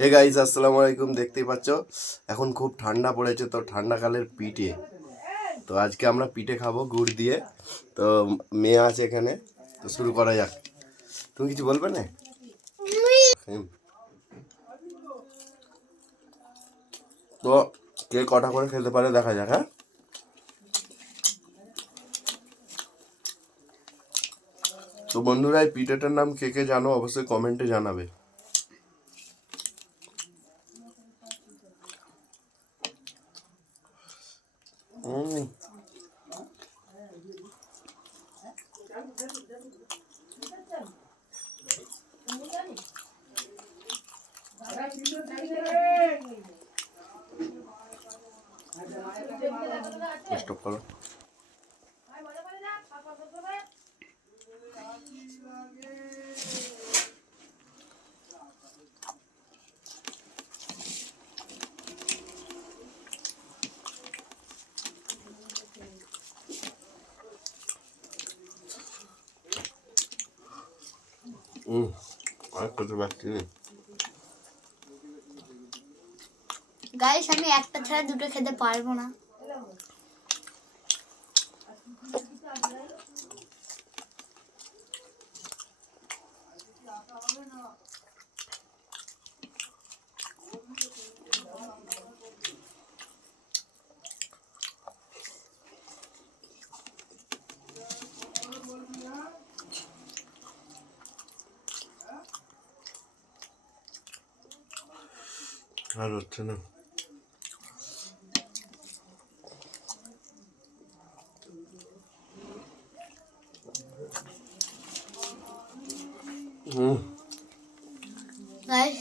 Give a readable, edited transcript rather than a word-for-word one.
Hey guys, আসসালামু আলাইকুম। দেখতেই পাচ্ছ এখন খুব ঠান্ডা পড়েছে, তো ঠান্ডাকালের পিঠে। তো আজকে আমরা পিঠে খাবো গুড় দিয়ে। তো মেয়ে আছে এখানে, তো শুরু করা যাক। তুমি কিছু বলবে না? তো কে কটা করে খেতে পারে দেখা যাক। হ্যাঁ, তো বন্ধুরা, এই পিঠেটার নাম কে কে জানো অবশ্যই কমেন্টে জানাবে। হুম, স্টপ করো। হুম, আর করতে পারছি না। গাইস, আমি একটা ছাড়া দুটো খেতে পারবো না। আর হচ্ছে না। হুম, গাইস,